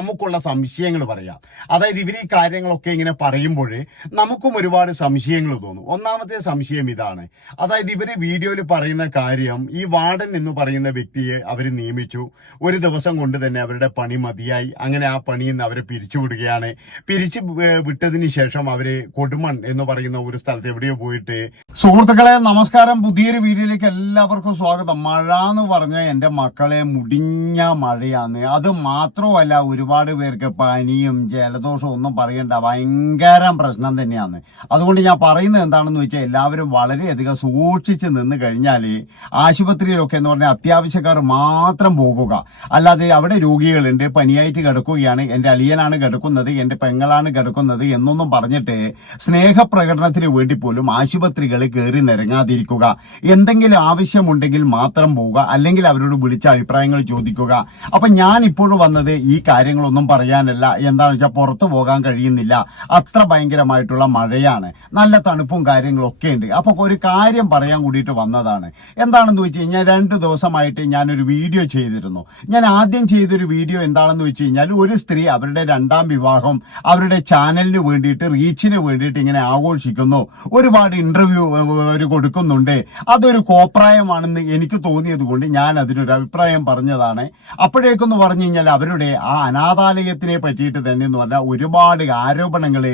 നമുക്കുള്ള സംശയങ്ങൾ പറയാം. അതായത് ഇവർ ഈ കാര്യങ്ങളൊക്കെ ഇങ്ങനെ പറയുമ്പോൾ നമുക്കും ഒരുപാട് സംശയങ്ങൾ തോന്നും. ഒന്നാമത്തെ സംശയം ഇതാണ്. അതായത് ഇവർ വീഡിയോയിൽ പറയുന്ന കാര്യം ഈ വാർഡൻ എന്ന് പറയുന്ന വ്യക്തിയെ അവർ നിയമിച്ചു. ഒരു ദിവസം കൊണ്ട് തന്നെ അവരുടെ പണി മതിയായി. അങ്ങനെ ആ പണിയിൽ നിന്ന് അവരെ പിരിച്ചുവിടുകയാണ് പിരിച്ചു വിട്ടതിന് ശേഷം അവർ കൊടുമൺ എന്ന് പറയുന്ന ഒരു സ്ഥലത്ത് എവിടെയോ പോയിട്ട് സുഹൃത്തുക്കളെ നമസ്കാരം. പുതിയൊരു വീഡിയോയിലേക്ക് എല്ലാവർക്കും സ്വാഗതം. മഴ എന്ന് പറഞ്ഞ എന്റെ മക്കളെ മുടിഞ്ഞ മഴയാണ്. അത് മാത്രമല്ല ഒരുപാട് പേർക്ക് പനിയും ജലദോഷവും ഒന്നും പറയണ്ട. ഭയങ്കര പ്രശ്നം തന്നെയാണ്. അതുകൊണ്ട് ഞാൻ പറയുന്നത് എന്താണെന്ന് വെച്ചാൽ എല്ലാവരും വളരെയധികം സൂക്ഷിച്ച് നിന്ന് കഴിഞ്ഞാൽ ആശുപത്രിയിലൊക്കെ എന്ന് പറഞ്ഞാൽ അത്യാവശ്യക്കാർ മാത്രം പോകുക. അല്ലാതെ അവിടെ രോഗികളുണ്ട് പനിയായിട്ട് കിടക്കുകയാണ് എന്റെ അളിയനാണ് കിടക്കുന്നത് എന്റെ പെങ്ങളാണ് കിടക്കുന്നത് എന്നൊന്നും പറഞ്ഞിട്ട് സ്നേഹപ്രകടനത്തിന് വേണ്ടി പോലും ആശുപത്രികൾ കയറി നിരങ്ങാതിരിക്കുക. എന്തെങ്കിലും ആവശ്യമുണ്ടെങ്കിൽ മാത്രം പോവുക. അല്ലെങ്കിൽ അവരോട് വിളിച്ച അഭിപ്രായങ്ങൾ ചോദിക്കുക. അപ്പൊ ഞാൻ ഇപ്പോഴും വന്നത് ഈ കാര്യങ്ങളൊന്നും പറയാനല്ല. എന്താണെന്ന് വെച്ചാൽ പുറത്തു പോകാൻ കഴിയുന്നില്ല. അത്ര ഭയങ്കരമായിട്ടുള്ള മഴയാണ്. നല്ല തണുപ്പും കാര്യങ്ങളൊക്കെ ഉണ്ട്. അപ്പൊ ഒരു കാര്യം പറയാൻ കൂടിയിട്ട് വന്നതാണ്. എന്താണെന്ന് വെച്ച് കഴിഞ്ഞാൽ രണ്ട് ദിവസമായിട്ട് ഞാനൊരു വീഡിയോ ചെയ്തിരുന്നു. ഞാൻ ആദ്യം ചെയ്തൊരു വീഡിയോ എന്താണെന്ന് വെച്ച് കഴിഞ്ഞാൽ ഒരു സ്ത്രീ അവരുടെ രണ്ടാം വിവാഹം അവരുടെ ചാനലിന് വേണ്ടിയിട്ട് റീച്ചിന് വേണ്ടിയിട്ട് ഇങ്ങനെ ആഘോഷിക്കുന്നു. ഒരുപാട് ഇന്റർവ്യൂ അവർ കൊടുക്കുന്നുണ്ട്. അതൊരു കോപ്രായമാണെന്ന് എനിക്ക് തോന്നിയത് കൊണ്ട് ഞാൻ അതിനൊരു അഭിപ്രായം പറഞ്ഞതാണ്. അപ്പോഴേക്കെന്ന് പറഞ്ഞു കഴിഞ്ഞാൽ അവരുടെ ആ അനാഥാലയത്തിനെ പറ്റിയിട്ട് തന്നെ എന്ന് പറഞ്ഞാൽ ഒരുപാട് ആരോപണങ്ങൾ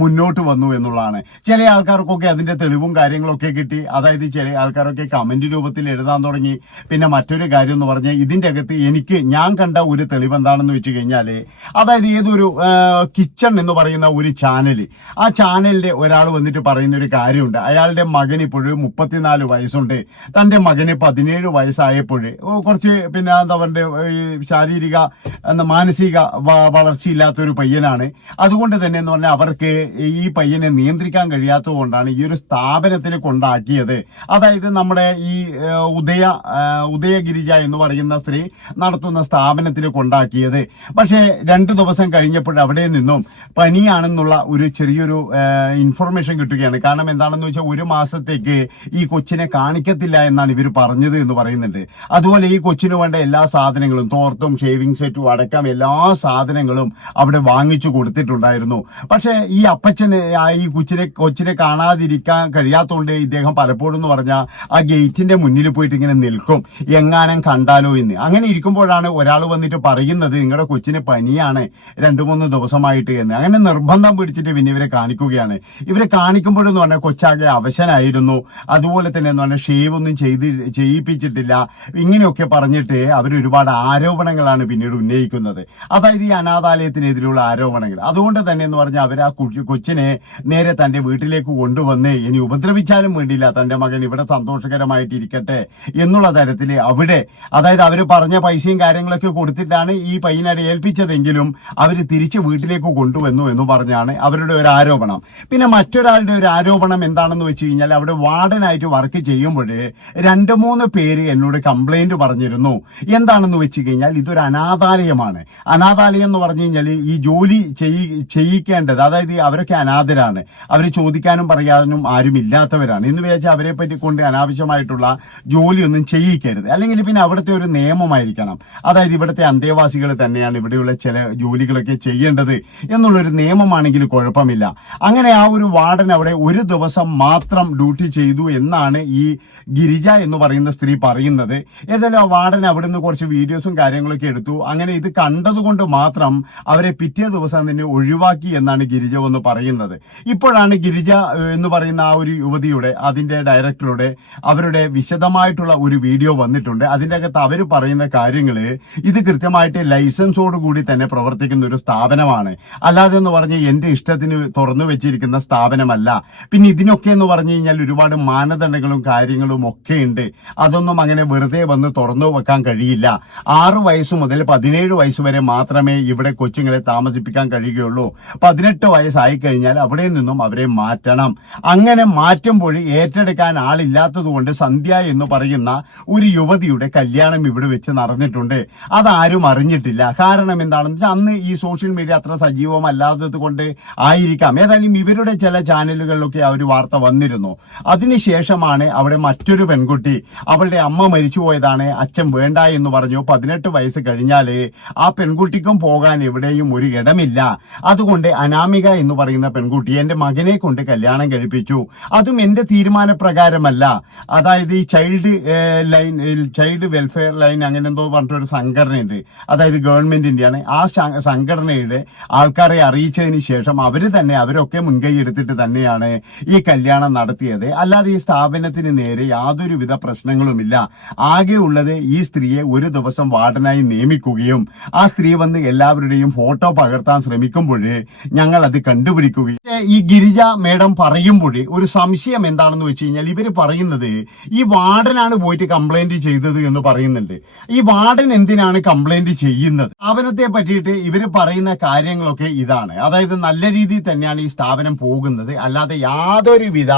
മുന്നോട്ട് വന്നു എന്നുള്ളതാണ്. ചില ആൾക്കാർക്കൊക്കെ അതിന്റെ തെളിവും കാര്യങ്ങളൊക്കെ കിട്ടി. അതായത് ചില ആൾക്കാരൊക്കെ കമന്റ് രൂപത്തിൽ എഴുതാൻ തുടങ്ങി. പിന്നെ മറ്റൊരു കാര്യം എന്ന് പറഞ്ഞാൽ ഇതിന്റെ അകത്ത് എനിക്ക് ഞാൻ കണ്ട ഒരു തെളിവ് എന്താണെന്ന് വെച്ച് കഴിഞ്ഞാൽ അതായത് ഏതൊരു കിച്ചൺ എന്ന് പറയുന്ന ഒരു ചാനൽ ആ ചാനലിന്റെ ഒരാൾ വന്നിട്ട് പറയുന്ന ഒരു കാര്യമുണ്ട്. അയാളുടെ മകൻ ഇപ്പോഴും മുപ്പത്തിനാല് വയസ്സുണ്ട്. തന്റെ മകന് പതിനേഴ് വയസ്സായപ്പോഴേ കുറച്ച് പിന്നെ എന്താ പറയുക ശാരീരിക മാനസിക വ- വളർച്ചയില്ലാത്ത ഒരു പയ്യനാണ്. അതുകൊണ്ട് തന്നെ എന്ന് പറഞ്ഞാൽ അവർക്ക് ഈ പയ്യനെ നിയന്ത്രിക്കാൻ കഴിയാത്തതുകൊണ്ടാണ് ഈ ഒരു സ്ഥാപനത്തിൽ കൊണ്ടാക്കിയത്. അതായത് നമ്മുടെ ഈ ഉദയ ഉദയഗിരിജ എന്ന് പറയുന്ന സ്ത്രീ നടത്തുന്ന സ്ഥാപനത്തിൽ കൊണ്ടാക്കിയത്. പക്ഷേ രണ്ട് ദിവസം കഴിഞ്ഞപ്പോൾ അവിടെ നിന്നും പനിയാണെന്നുള്ള ഒരു ചെറിയൊരു ഇൻഫർമേഷൻ കിട്ടുകയാണ്. കാരണം എന്താണെന്ന് വെച്ചാൽ ഒരു മാസത്തേക്ക് ഈ കൊച്ചിനെ കാണിക്കത്തില്ല എന്നാണ് ഇവർ പറഞ്ഞത് എന്ന് പറയുന്നുണ്ട്. അതുപോലെ ഈ കൊച്ചിന് വേണ്ട എല്ലാ സാധനങ്ങളും തോർത്തും ഷേവിംഗ് സെറ്റും അടക്കം എല്ലാ സാധനങ്ങളും അവിടെ വാങ്ങിച്ചു കൊടുത്തിട്ടുണ്ടായിരുന്നു. പക്ഷേ ഈ അപ്പച്ചന് ഈ കൊച്ചിനെ കൊച്ചിനെ കാണാതിരിക്കാൻ കഴിയാത്തതുകൊണ്ട് ഇദ്ദേഹം പലപ്പോഴും എന്ന് പറഞ്ഞാൽ ആ ഗേറ്റിന്റെ മുന്നിൽ പോയിട്ട് ഇങ്ങനെ നിൽക്കും. എങ്ങാനും കണ്ടാലോ എന്ന്. അങ്ങനെ ഇരിക്കുമ്പോഴാണ് ഒരാൾ വന്നിട്ട് പറയുന്നത് നിങ്ങളുടെ കൊച്ചിന് പനിയാണ് രണ്ടു മൂന്ന് ദിവസമായിട്ട് എന്ന്. അങ്ങനെ നിർബന്ധം പിടിച്ചിട്ട് പിന്നെ ഇവരെ കാണിക്കുകയാണ്. ഇവരെ കാണിക്കുമ്പോഴെന്ന് പറഞ്ഞാൽ കൊച്ചാകെ അവശനായിരുന്നു. അതുപോലെ തന്നെ എന്ന് പറഞ്ഞാൽ ഷേവ് ഒന്നും ചെയ്ത് ചെയ്യിപ്പിച്ചിട്ടില്ല. ഇങ്ങനെയൊക്കെ പറഞ്ഞിട്ട് അവർ ഒരുപാട് ആരോപണങ്ങളാണ് പിന്നീട് ഉന്നയിക്കുന്നത്. അതായത് ഈ അനാഥാലയത്തിനെതിരെയുള്ള ആരോപണങ്ങൾ. അതുകൊണ്ട് തന്നെ എന്ന് പറഞ്ഞാൽ അവർ ആ കൊച്ചിനെ നേരെ തന്റെ വീട്ടിലേക്ക് കൊണ്ടുവന്ന് ഇനി ഉപദ്രവിച്ചാലും വേണ്ടിയില്ല തന്റെ മകൻ ഇവിടെ സന്തോഷകരമായിട്ട് ഇരിക്കട്ടെ എന്നുള്ള തരത്തിൽ അവിടെ അതായത് അവർ പറഞ്ഞ പൈസയും കാര്യങ്ങളൊക്കെ കൊടുത്തിട്ടാണ് ഈ പയ്യനെ ഏൽപ്പിച്ചതെങ്കിലും അവർ തിരിച്ച് വീട്ടിലേക്ക് കൊണ്ടുവന്നു എന്ന് പറഞ്ഞാണ് അവരുടെ ഒരു ആരോപണം. പിന്നെ മറ്റൊരാളുടെ ഒരു ആരോപണം എന്താണെന്ന് വെച്ച് കഴിഞ്ഞാൽ അവിടെ വാർഡനായിട്ട് വർക്ക് ചെയ്യുമ്പോൾ രണ്ട് മൂന്ന് പേര് എന്നോട് കംപ്ലൈന്റ് പറഞ്ഞിരുന്നു. എന്താണെന്ന് വെച്ച് കഴിഞ്ഞാൽ ഇതൊരു അനാഥാലയമാണ്. അനാഥാലയം എന്ന് പറഞ്ഞു കഴിഞ്ഞാൽ ഈ ജോലി ചെയ്യി- ചെയ്യിക്കേണ്ടത് അതായത് അവരൊക്കെ അനാഥരാണ്. അവർ ചോദിക്കാനും പറയാനും ആരും ഇല്ലാത്തവരാണ്. എന്ന് വിചാരിച്ചാൽ അവരെ പറ്റി കൊണ്ട് അനാവശ്യമായിട്ടുള്ള ജോലിയൊന്നും ചെയ്യിക്കരുത്. അല്ലെങ്കിൽ പിന്നെ അവിടുത്തെ ഒരു നിയമമായിരിക്കണം. അതായത് ഇവിടുത്തെ അന്തേവാസികൾ തന്നെയാണ് ഇവിടെയുള്ള ചില ജോലികളൊക്കെ ചെയ്യേണ്ടത് എന്നുള്ളൊരു നിയമമാണെങ്കിൽ കുഴപ്പമില്ല. അങ്ങനെ ആ ഒരു വാർഡൻ അവിടെ ഒരു ദിവസം മാത്രം ഡ്യൂട്ടി ചെയ്തു എന്നാണ് ഈ ഗിരിജ എന്ന് പറയുന്ന സ്ത്രീ പറയുന്നത്. ഏതായാലും ആ വാർഡൻ അവിടെ നിന്ന് കുറച്ച് വീഡിയോസും കാര്യങ്ങളൊക്കെ എടുത്തു. അങ്ങനെ ഇത് കണ്ടതുകൊണ്ട് മാത്രം അവരെ പിറ്റേ ദിവസം തന്നെ ഒഴിവാക്കി എന്നാണ് ഗിരിജ ഒന്ന് പറയുന്നത്. ഇപ്പോഴാണ് ഗിരിജ എന്ന് പറയുന്ന ആ ഒരു യുവതിയുടെ അതിന്റെ ഡയറക്ടറുടെ അവരുടെ വിശദമായിട്ടുള്ള ഒരു വീഡിയോ വന്നിട്ടുണ്ട്. അതിന്റെ അകത്ത് അവർ പറയുന്ന കാര്യങ്ങൾ ഇത് കൃത്യമായിട്ട് ലൈസൻസോട് കൂടി തന്നെ പ്രവർത്തിക്കുന്ന ഒരു സ്ഥാപനമാണ്. അല്ലാതെ എന്ന് പറഞ്ഞ് എന്റെ ഇഷ്ടത്തിന് തുറന്നു വെച്ചിരിക്കുന്ന സ്ഥാപനമല്ല. പിന്നെ ഇതിനൊക്കെ എന്ന് പറഞ്ഞു കഴിഞ്ഞാൽ ഒരുപാട് മാനദണ്ഡങ്ങളും കാര്യങ്ങളും ഒക്കെ ഉണ്ട്. അതൊന്നും അങ്ങനെ വെറുതെ വന്ന് തുറന്നു വെക്കാൻ കഴിയില്ല. ആറു വയസ്സ് മുതൽ പതിനേഴ് വയസ്സ് വരെ മാത്രമേ ഇവിടെ കൊച്ചുങ്ങളെ താമസിപ്പിക്കാൻ കഴിയുകയുള്ളൂ. പതിനെട്ട് വയസ്സായി കഴിഞ്ഞാൽ അവിടെ നിന്നും അവരെ മാറ്റണം. അങ്ങനെ മാറ്റുമ്പോൾ ഏറ്റെടുക്കാൻ ആളില്ലാത്തതുകൊണ്ട് സന്ധ്യ എന്ന് പറയുന്ന ഒരു യുവതിയുടെ കല്യാണം ഇവിടെ വെച്ച് നടന്നിട്ടുണ്ട്. അതാരും അറിഞ്ഞിട്ടില്ല. കാരണം എന്താണെന്ന് വെച്ചാൽ അന്ന് ഈ സോഷ്യൽ മീഡിയ അത്ര സജീവമല്ലാത്തത് കൊണ്ട് ആയിരിക്കാം. ഏതായാലും ഇവരുടെ ചില ചാനലുകളിലൊക്കെ ആ ഒരു വാർത്ത വന്നിരുന്നു. അതിനുശേഷമാണ് അവിടെ മറ്റൊരു പെൺകുട്ടി അവളുടെ അമ്മ മരിച്ചുപോയതാണ് അച്ഛൻ വേണ്ട എന്ന് പറഞ്ഞു. പതിനെട്ട് വയസ്സ് കഴിഞ്ഞാൽ ആ പെൺകുട്ടി കുട്ടിക്കും പോകാൻ എവിടെയും ഒരു ഇടമില്ല. അതുകൊണ്ട് അനാമിക എന്ന് പറയുന്ന പെൺകുട്ടി എന്റെ മകനെ കൊണ്ട് കല്യാണം കഴിപ്പിച്ചു. അതും എന്റെ തീരുമാനപ്രകാരമല്ല. അതായത് ഈ child line child welfare line അങ്ങനെ എന്തോ പറഞ്ഞിട്ടൊരു സംഘടനയുണ്ട്. അതായത് ഗവൺമെന്റിന്റെയാണ്. ആ സംഘടനയുടെ ആൾക്കാരെ അറിയിച്ചതിന് ശേഷം അവർ തന്നെ അവരൊക്കെ മുൻകൈ എടുത്തിട്ട് തന്നെയാണ് ഈ കല്യാണം നടത്തിയത്. അല്ലാതെ ഈ സ്ഥാപനത്തിന് നേരെ യാതൊരുവിധ പ്രശ്നങ്ങളുമില്ല. ആകെ ഉള്ളത് ഈ സ്ത്രീയെ ഒരു ദിവസം വാർഡനായി നിയമിക്കുകയും ആ സ്ത്രീ വന്ന് എല്ലാവരുടെയും ഫോട്ടോ പകർത്താൻ ശ്രമിക്കുമ്പോഴേ ഞങ്ങൾ അത് കണ്ടുപിടിക്കുകയും ഈ ഗിരിജ മേഡം പറയുമ്പോഴേ ഒരു സംശയം എന്താണെന്ന് വെച്ച് കഴിഞ്ഞാൽ ഇവർ പറയുന്നത് ഈ വാർഡനാണ് പോയിട്ട് കംപ്ലൈന്റ് ചെയ്തത് എന്ന് പറയുന്നുണ്ട്. ഈ വാർഡൻ എന്തിനാണ് കംപ്ലൈന്റ് ചെയ്യുന്നത്? സ്ഥാപനത്തെ പറ്റിയിട്ട് ഇവർ പറയുന്ന കാര്യങ്ങളൊക്കെ ഇതാണ്. അതായത് നല്ല രീതിയിൽ തന്നെയാണ് ഈ സ്ഥാപനം പോകുന്നത്. അല്ലാതെ യാതൊരുവിധ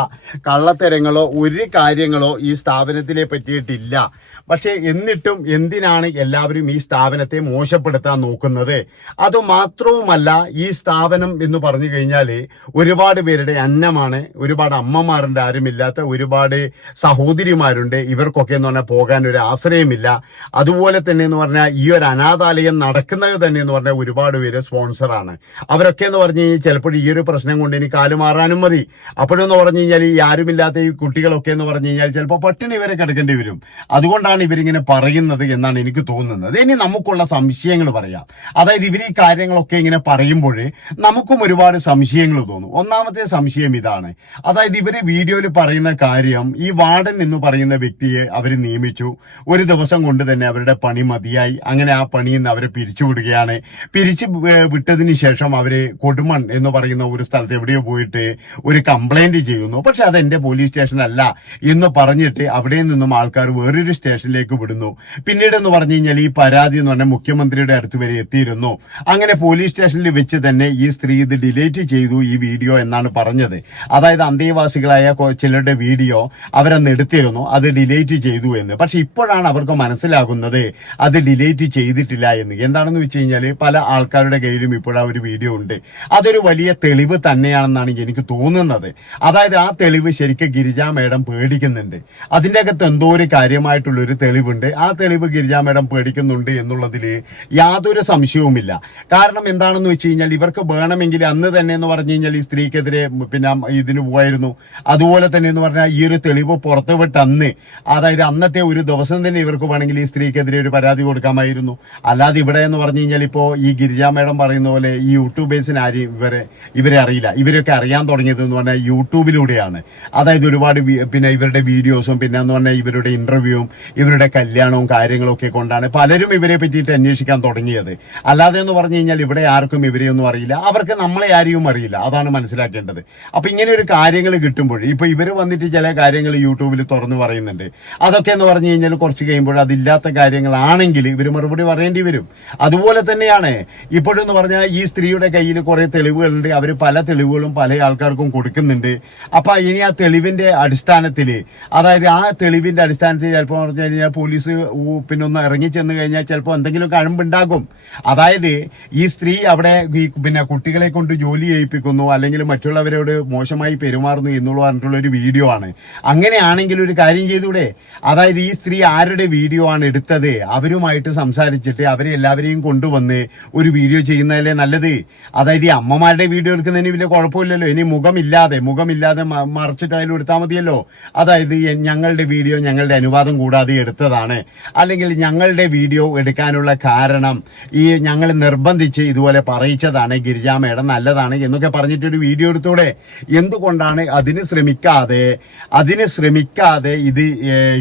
കള്ളത്തരങ്ങളോ ഒരു കാര്യങ്ങളോ ഈ സ്ഥാപനത്തിനെ പറ്റിയിട്ടില്ല. പക്ഷെ എന്നിട്ടും എന്തിനാണ് എല്ലാവരും ഈ സ്ഥാപനത്തെ മോശപ്പെടുത്താൻ നോക്കുന്നത്? അത് മാത്രവുമല്ല ഈ സ്ഥാപനം എന്ന് പറഞ്ഞു കഴിഞ്ഞാൽ ഒരുപാട് പേരുടെ അന്നമാണ് ഒരുപാട് അമ്മമാരുണ്ട് ആരുമില്ലാത്ത ഒരുപാട് സഹോദരിമാരുണ്ട്. ഇവർക്കൊക്കെ എന്ന് പറഞ്ഞാൽ പോകാൻ ഒരു ആശ്രയമില്ല. അതുപോലെ തന്നെ എന്ന് പറഞ്ഞാൽ ഈ ഒരു അനാഥാലയം നടക്കുന്നത് തന്നെ എന്ന് പറഞ്ഞാൽ ഒരുപാട് പേര് സ്പോൺസറാണ്. അവരൊക്കെ എന്ന് പറഞ്ഞു കഴിഞ്ഞാൽ ചിലപ്പോൾ ഈ ഒരു പ്രശ്നം കൊണ്ട് ഇനി കാൽ മാറാനും മതി. അപ്പോഴെന്ന് പറഞ്ഞു കഴിഞ്ഞാൽ ഈ ആരുമില്ലാത്ത ഈ കുട്ടികളൊക്കെ എന്ന് പറഞ്ഞു കഴിഞ്ഞാൽ ചിലപ്പോൾ പട്ടിണി വരെ കിടക്കേണ്ടി വരും. അതുകൊണ്ടാണ് ഇവരിങ്ങനെ പറയുന്നത് എന്നാണ് എനിക്ക് തോന്നുന്നത്. ഇനി നമുക്കുള്ള സംശയങ്ങൾ പറയാം. അതായത് ഇവർ ഈ കാര്യങ്ങളൊക്കെ ഇങ്ങനെ പറയുമ്പോൾ നമുക്കും ഒരുപാട് സംശയങ്ങൾ തോന്നും. ഒന്നാമത്തെ സംശയം ഇതാണ്. അതായത് ഇവർ വീഡിയോയിൽ പറയുന്ന കാര്യം ഈ വാർഡൻ എന്ന് പറയുന്ന വ്യക്തിയെ അവർ നിയമിച്ചു. ഒരു ദിവസം കൊണ്ട് തന്നെ അവരുടെ പണി മതിയായി. അങ്ങനെ ആ പണിയിൽ നിന്ന് അവരെ പിരിച്ചുവിടുകയാണ് പിരിച്ചു വിട്ടതിന് ശേഷം അവർ കൊടുമൺ എന്ന് പറയുന്ന ഒരു സ്ഥലത്ത് എവിടെയോ പോയിട്ട് ഒരു കംപ്ലൈന്റ് ചെയ്യുന്നു. പക്ഷെ അത് എന്റെ പോലീസ് സ്റ്റേഷൻ അല്ല എന്ന് പറഞ്ഞിട്ട് അവിടെ നിന്നും ആൾക്കാർ വേറൊരു സ്റ്റേഷനിലേക്ക് വിടുന്നു. പിന്നീട് എന്ന് പറഞ്ഞു കഴിഞ്ഞാൽ ഈ പരാതി എന്ന് പറഞ്ഞാൽ മുഖ്യമന്ത്രിയുടെ അടുത്ത് വരെ എത്തിയിരുന്നു. അങ്ങനെ പോലീസ് സ്റ്റേഷനിൽ വെച്ച് തന്നെ ഈ സ്ത്രീ ഇത് ഡിലീറ്റ് ചെയ്തു ഈ വീഡിയോ എന്നാണ് പറഞ്ഞത്. അതായത് അന്തേവാസികളായ ചിലരുടെ വീഡിയോ അവരന്ന് എടുത്തിരുന്നു അത് ഡിലീറ്റ് ചെയ്തു എന്ന്. പക്ഷെ ഇപ്പോഴാണ് അവർക്ക് മനസ്സിലാകുന്നത് അത് ഡിലീറ്റ് ചെയ്തിട്ടില്ല എന്ന്. എന്താണെന്ന് വെച്ച് കഴിഞ്ഞാൽ പല ആൾക്കാരുടെ കയ്യിലും ഇപ്പോഴാ ഒരു വീഡിയോ ഉണ്ട്. അതൊരു വലിയ തെളിവ് തന്നെയാണെന്നാണ് എനിക്ക് തോന്നുന്നത്. അതായത് ആ തെളിവ് ശരിക്കും ഗിരിജാ മേഡം പേടിക്കുന്നുണ്ട്. അതിന്റെ അകത്ത് എന്തോ ഒരു കാര്യമായിട്ടുള്ള ഒരു തെളിവുണ്ട്. ആ തെളിവ് ഗിരിജാ മേഡം പേടിക്കുന്നുണ്ട് എന്നുള്ളതിൽ യാതൊരു സംശയവുമില്ല. കാരണം എന്താണെന്ന് വെച്ച് കഴിഞ്ഞാൽ ഇവർക്ക് വേണമെങ്കിൽ അന്ന് തന്നെ എന്ന് പറഞ്ഞു കഴിഞ്ഞാൽ ഈ സ്ത്രീക്കെതിരെ പിന്നെ ഇതിന് പോയായിരുന്നു അതുപോലെ തന്നെ എന്ന് പറഞ്ഞാൽ ഈ ഒരു തെളിവ് പുറത്തുവിട്ട് അന്ന് അതായത് അന്നത്തെ ഒരു ദിവസം തന്നെ ഇവർക്ക് വേണമെങ്കിൽ ഈ സ്ത്രീക്കെതിരെ ഒരു പരാതി കൊടുക്കാമായിരുന്നു. അല്ലാതെ ഇവിടെ എന്ന് പറഞ്ഞു കഴിഞ്ഞാൽ ഇപ്പോൾ ഈ ഗിരിജാ മേഡം പറയുന്ന പോലെ ഈ യൂട്യൂബേഴ്സിന് ആരെയും ഇവരെ ഇവരെ അറിയില്ല. ഇവരൊക്കെ അറിയാൻ തുടങ്ങിയത് എന്ന് പറഞ്ഞാൽ യൂട്യൂബിലൂടെയാണ്. അതായത് ഒരുപാട് പിന്നെ ഇവരുടെ വീഡിയോസും പിന്നെ എന്ന് പറഞ്ഞാൽ ഇവരുടെ ഇന്റർവ്യൂവും ഇവരുടെ കല്യാണവും കാര്യങ്ങളും ഒക്കെ കൊണ്ടാണ് പലരും ഇവരെ പറ്റിയിട്ട് അന്വേഷിക്കാൻ തുടങ്ങിയത്. അല്ലാതെ എന്ന് പറഞ്ഞു കഴിഞ്ഞാൽ ഇവിടെ ആർക്കും ഇവരെ ഒന്നും അറിയില്ല. അവർക്ക് നമ്മളെ ആരെയും അറിയില്ല. അതാണ് മനസ്സിലാക്കേണ്ടത്. അപ്പൊ ഇങ്ങനെ ഒരു കാര്യങ്ങൾ കിട്ടുമ്പോൾ ഇപ്പൊ ഇവർ വന്നിട്ട് ചില കാര്യങ്ങൾ യൂട്യൂബിൽ തുറന്നു പറയുന്നുണ്ട്. അതൊക്കെ എന്ന് പറഞ്ഞു കഴിഞ്ഞാൽ കുറച്ച് കഴിയുമ്പോൾ അതില്ലാത്ത കാര്യങ്ങളാണെങ്കിൽ ഇവർ മറുപടി പറയേണ്ടി വരും. അതുപോലെ തന്നെയാണ്. ഇപ്പോഴെന്ന് പറഞ്ഞാൽ ഈ സ്ത്രീയുടെ കയ്യിൽ കുറേ തെളിവുകളുണ്ട്. അവർ പല തെളിവുകളും പല ആൾക്കാർക്കും കൊടുക്കുന്നുണ്ട്. അപ്പൊ ഇനി ആ തെളിവിന്റെ അടിസ്ഥാനത്തിൽ അതായത് ആ തെളിവിന്റെ അടിസ്ഥാനത്തിൽ ചിലപ്പോൾ പറഞ്ഞു കഴിഞ്ഞാൽ പോലീസ് പിന്നെ ഒന്ന് ഇറങ്ങി ചെന്ന് കഴിഞ്ഞാൽ ചിലപ്പോൾ എന്തെങ്കിലും കഴമ്പുണ്ടാകും. അതായത് ഈ സ്ത്രീ അവിടെ ഈ പിന്നെ കുട്ടികളെ കൊണ്ട് ജോലി ചെയ്യിപ്പിക്കുന്നു അല്ലെങ്കിൽ മറ്റുള്ളവരോട് മോശമായി പെരുമാറുന്നു എന്നുള്ള പറഞ്ഞിട്ടുള്ള ഒരു വീഡിയോ ആണ്. അങ്ങനെയാണെങ്കിൽ ഒരു കാര്യം ചെയ്തൂടെ? അതായത് ഈ സ്ത്രീ ആരുടെ വീഡിയോ ആണ് എടുത്തത്? അവരുമായിട്ട് സംസാരിച്ചിട്ട് അവരെ എല്ലാവരെയും കൊണ്ടുവന്ന് ഒരു വീഡിയോ ചെയ്യുന്നതല്ലേ നല്ലത്? അതായത് ഈ അമ്മമാരുടെ വീഡിയോ എടുക്കുന്നതിന് വലിയ കുഴപ്പമില്ലല്ലോ. ഇനി മുഖമില്ലാതെ മുഖമില്ലാതെ മറച്ചിട്ട് അതിൽ എടുത്താൽ മതിയല്ലോ. അതായത് ഞങ്ങളുടെ വീഡിയോ ഞങ്ങളുടെ അനുവാദം കൂടാതെ എടുത്തതാണ്. അല്ലെങ്കിൽ ഞങ്ങളുടെ വീഡിയോ എടുക്കാനുള്ള കാരണം ഈ ഞങ്ങൾ നിർബന്ധിച്ച് ഇതുപോലെ പറയിച്ചതാണ് ഗിരിജാ മേഡം നല്ലതാണ് എന്നൊക്കെ പറഞ്ഞിട്ടൊരു വീഡിയോ എടുത്തൂടെ? എന്തുകൊണ്ടാണ് അതിന് ശ്രമിക്കാതെ അതിന് ശ്രമിക്കാതെ ഇത്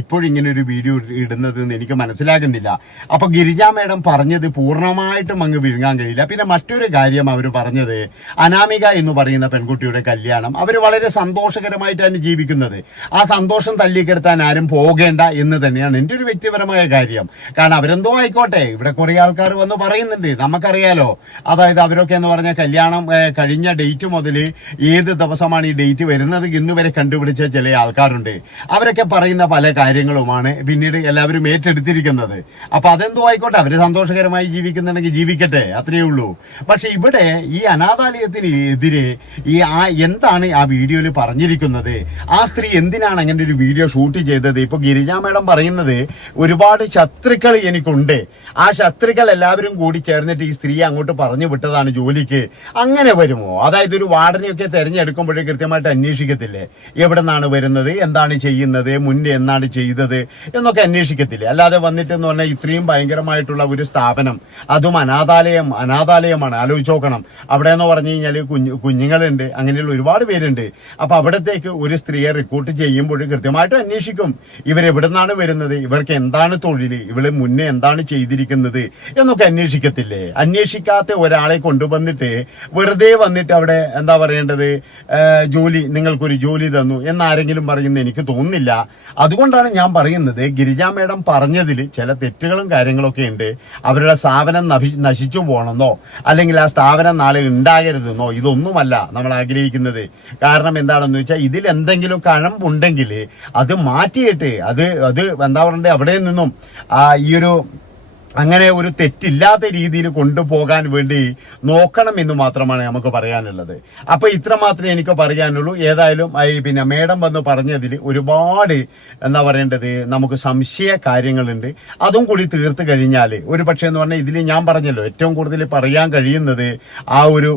ഇപ്പോഴിങ്ങനെ ഒരു വീഡിയോ ഇടുന്നത് എന്ന് എനിക്ക് മനസ്സിലാകുന്നില്ല. അപ്പോൾ ഗിരിജാ മേഡം പറഞ്ഞത് പൂർണമായിട്ടും അങ്ങ് വിഴുങ്ങാൻ കഴിയില്ല. പിന്നെ മറ്റൊരു കാര്യം അവർ പറഞ്ഞത് അനാമിക എന്ന് പറയുന്ന പെൺകുട്ടിയുടെ കല്യാണം അവർ വളരെ സന്തോഷകരമായിട്ടാണ് ജീവിക്കുന്നത്. ആ സന്തോഷം തല്ലിക്കെടുത്താൻ ആരും പോകേണ്ട എന്ന് തന്നെയാണ് എന്റെ ഒരു വ്യക്തിപരമായ കാര്യം. കാരണം അവരെന്തോ ആയിക്കോട്ടെ. ഇവിടെ കുറേ ആൾക്കാർ വന്ന് പറയുന്നുണ്ട്. നമുക്കറിയാലോ. അതായത് അവരൊക്കെ എന്ന് പറഞ്ഞാൽ കല്യാണം കഴിഞ്ഞ ഡേറ്റ് മുതൽ ഏത് ദിവസമാണ് ഈ ഡേറ്റ് വരുന്നത് ഇന്ന് വരെ കണ്ടുപിടിച്ച ചില ആൾക്കാരുണ്ട്. അവരൊക്കെ പറയുന്ന പല കാര്യങ്ങളുമാണ് പിന്നീട് എല്ലാവരും ഏറ്റെടുത്തിരിക്കുന്നത്. അപ്പോൾ അതെന്തോ ആയിക്കോട്ടെ. അവർ സന്തോഷകരമായി ജീവിക്കുന്നുണ്ടെങ്കിൽ ജീവിക്കട്ടെ. അത്രയേ ഉള്ളൂ. പക്ഷെ ഇവിടെ ഈ അനാഥാലയത്തിന് എതിരെ ഈ ആ എന്താണ് ആ വീഡിയോയിൽ പറഞ്ഞിരിക്കുന്നത്? ആ സ്ത്രീ എന്തിനാണ് അങ്ങനെ ഒരു വീഡിയോ ഷൂട്ട് ചെയ്തത്? ഇപ്പോൾ ഗിരിജാ മേഡം പറയുന്ന പറയുന്നത് ഒരുപാട് ശത്രുക്കൾ എനിക്കുണ്ട്. ആ ശത്രുക്കൾ എല്ലാവരും കൂടി ചേർന്നിട്ട് ഈ സ്ത്രീ അങ്ങോട്ട് പറഞ്ഞു വിട്ടതാണ് ജോലിക്ക്. അങ്ങനെ വരുമോ? അതായത് ഒരു വാർഡനെയൊക്കെ തിരഞ്ഞെടുക്കുമ്പോഴേ കൃത്യമായിട്ട് അന്വേഷിക്കത്തില്ലേ? എവിടെ നിന്നാണ് വരുന്നത്? എന്താണ് ചെയ്യുന്നത്? മുന്നേ എന്നാണ് ചെയ്തത്? എന്നൊക്കെ അന്വേഷിക്കത്തില്ലേ? അല്ലാതെ വന്നിട്ട് എന്ന് പറഞ്ഞാൽ ഇത്രയും ഭയങ്കരമായിട്ടുള്ള ഒരു സ്ഥാപനം അതും അനാഥാലയം അനാഥാലയമാണ്. ആലോചിച്ച് നോക്കണം. അവിടെ എന്ന് പറഞ്ഞു കഴിഞ്ഞാൽ കുഞ്ഞു കുഞ്ഞുങ്ങളുണ്ട്. അങ്ങനെയുള്ള ഒരുപാട് പേരുണ്ട്. അപ്പോൾ അവിടത്തേക്ക് ഒരു സ്ത്രീയെ റിക്രൂട്ട് ചെയ്യുമ്പോൾ കൃത്യമായിട്ട് അന്വേഷിക്കും. ഇവരെവിടെ നിന്നാണ് വരുന്നത്? ഇവർക്ക് എന്താണ് തൊഴിൽ ഇവൾ മുന്നേ എന്താണ് ചെയ്തിരിക്കുന്നത് എന്നൊക്കെ അന്വേഷിക്കത്തില്ലേ? അന്വേഷിക്കാത്ത ഒരാളെ കൊണ്ടുവന്നിട്ട് വെറുതെ വന്നിട്ട് അവിടെ എന്താ പറയേണ്ടത്? ജോലി നിങ്ങൾക്കൊരു ജോലി തന്നു എന്നാരെങ്കിലും പറയുന്നത് എനിക്ക് തോന്നുന്നില്ല. അതുകൊണ്ടാണ് ഞാൻ പറയുന്നത് ഗിരിജാ മേഡം പറഞ്ഞതിൽ ചില തെറ്റുകളും കാര്യങ്ങളൊക്കെ ഉണ്ട്. അവരുടെ സ്ഥാപനം നശിച്ചു പോകണമെന്നോ അല്ലെങ്കിൽ ആ സ്ഥാപനം നാളെ ഉണ്ടാകരുതെന്നോ ഇതൊന്നുമല്ല നമ്മൾ ആഗ്രഹിക്കുന്നത്. കാരണം എന്താണെന്ന് വെച്ചാൽ ഇതിൽ എന്തെങ്കിലും കഴമ്പുണ്ടെങ്കിൽ അത് മാറ്റിയിട്ട് അത് അത് എന്താ അവിടെ നിന്നും ഈ ഒരു അങ്ങനെ ഒരു തെറ്റില്ലാത്ത രീതിയിൽ കൊണ്ടുപോകാൻ വേണ്ടി നോക്കണം എന്ന് മാത്രമാണ് നമുക്ക് പറയാനുള്ളത്. അപ്പോൾ ഇത്ര മാത്രമേ എനിക്ക് പറയാനുള്ളൂ. ഏതായാലും ഈ പിന്നെ മേഡം വന്ന് പറഞ്ഞതിൽ ഒരുപാട് എന്താ പറയേണ്ടത്? നമുക്ക് സംശയ കാര്യങ്ങളുണ്ട്. അതും കൂടി തീർത്ത് കഴിഞ്ഞാൽ ഒരു പക്ഷേ എന്ന് പറഞ്ഞാൽ ഇതിൽ ഞാൻ പറഞ്ഞല്ലോ ഏറ്റവും കൂടുതൽ പറയാൻ കഴിയുന്നത് ആ ഒരു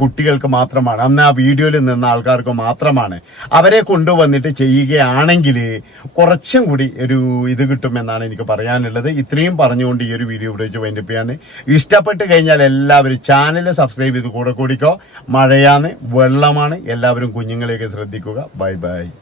കുട്ടികൾക്ക് മാത്രമാണ്. അന്ന് ആ വീഡിയോയിൽ നിന്ന ആൾക്കാർക്ക് മാത്രമാണ്. അവരെ കൊണ്ടുവന്നിട്ട് ചെയ്യുകയാണെങ്കിൽ കുറച്ചും കൂടി ഒരു ഇത് കിട്ടുമെന്നാണ് എനിക്ക് പറയാനുള്ളത്. ഇത്രയും പറഞ്ഞുകൊണ്ട് ഈ ഒരു വീഡിയോ ഇവിടെ വെച്ച് വൈൻഡപ്പ് ഇഷ്ടപ്പെട്ട് കഴിഞ്ഞാൽ എല്ലാവരും ചാനൽ സബ്സ്ക്രൈബ് ചെയ്ത് കൂടെ കൂടിക്കോ. മഴയാണ് വെള്ളമാണ്. എല്ലാവരും കുഞ്ഞുങ്ങളെയൊക്കെ ശ്രദ്ധിക്കുക. Bye bye